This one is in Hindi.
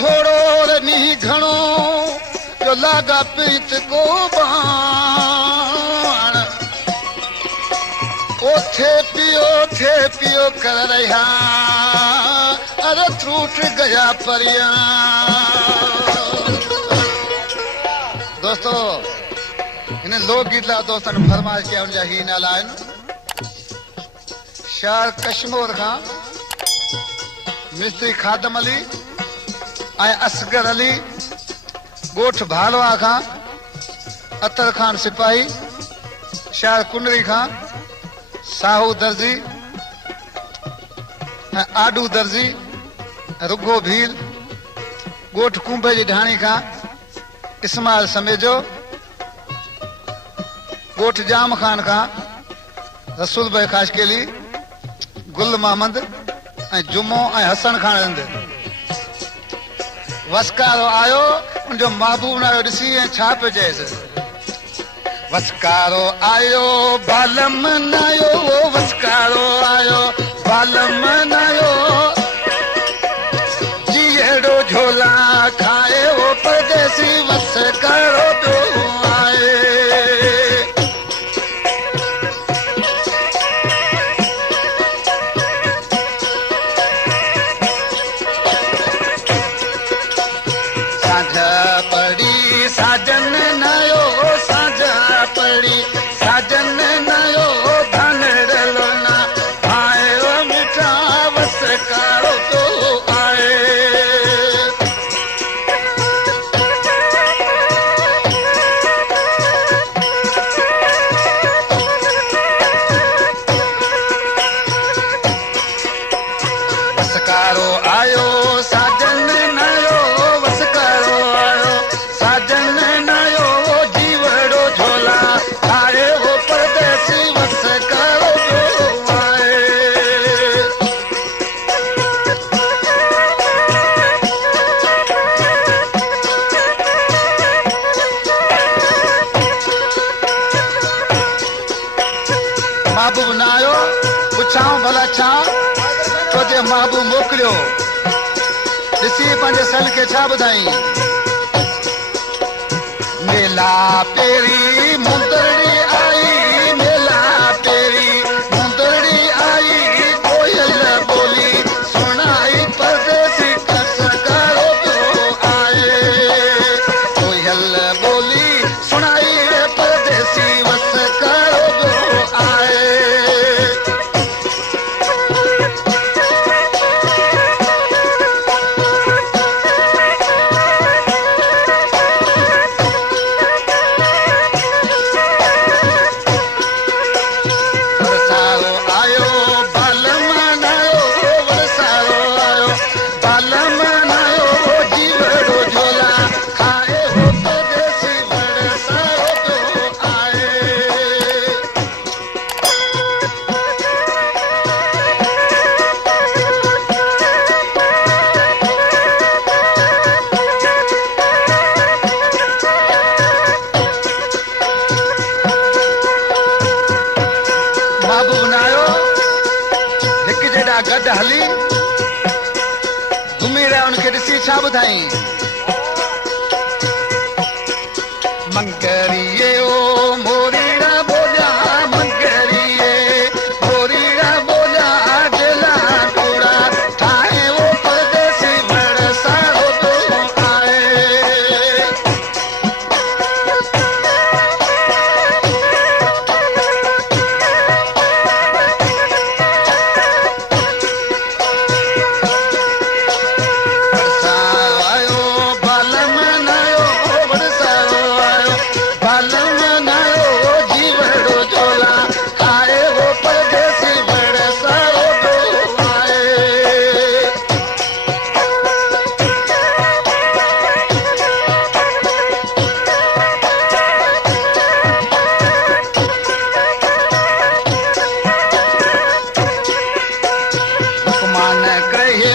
थोड़ो रे नी घणो जो लागा पीत को बाण ओथे पियो कर रहा अरे टूट गया परिया। दोस्तों इन लोकगीत ला दोस्तन फरमाइश किया उनजा ही नाला आहिनि शार कश्मीर खां मिस्त्री खादम अली ऐं असगर अली ॻोठ भालवा खां अतर खान सिपाही शार कुंडरी खां साहू दर्जी ऐं आडू दर्जी रुगो भील ॻोठ कुंभे जी ढाणी खां इस्माइल समेजो ॻोठ जाम खान खां रसूल भाई खाशकेली गुल मोहम्मद ऐं जुमो ऐं हसन खान हंद वसकारो आयो उनजो महबूब नालो ॾिसी ऐं छा पियो चएसि वसकारो आयो बालम नायो वसकारो आयो बालम नायो जीअड़ो झोला खाए वो परदेसी वसकारो तो आए। साजन नयो साजा पड़ी साजन नयो धनड़लो ना आयो मिठा वसकारो तो आए। वसकारो आयो साजन नयो वसकारो आयो साजन नयो जीवड़ो झोला खाए वो परदेसी वसकारो तो आए। महबूब न आयो पुछाऊं भला छा तो जे महबूब मोकिलियो ॾिसी पंहिंजे सल खे छा ॿुधाई मेला पेरी मुंदड़ी आई मेला पेरी मुंदड़ी आई कोयल बोली सुनाई परदेसी वसकारो तो आए। कोयल बोली सुनाई परदेसी वसकारो तो आए। गड हली घुमी रहिया उनखे ॾिसी छा ॿुधाई मंगरिए ओ मोरीड़ा बोलिया मंगरिए मोरीड़ा बोलिया दिला टूड़ा ठाहे वो परदेसी बरसारो तो आए। कहे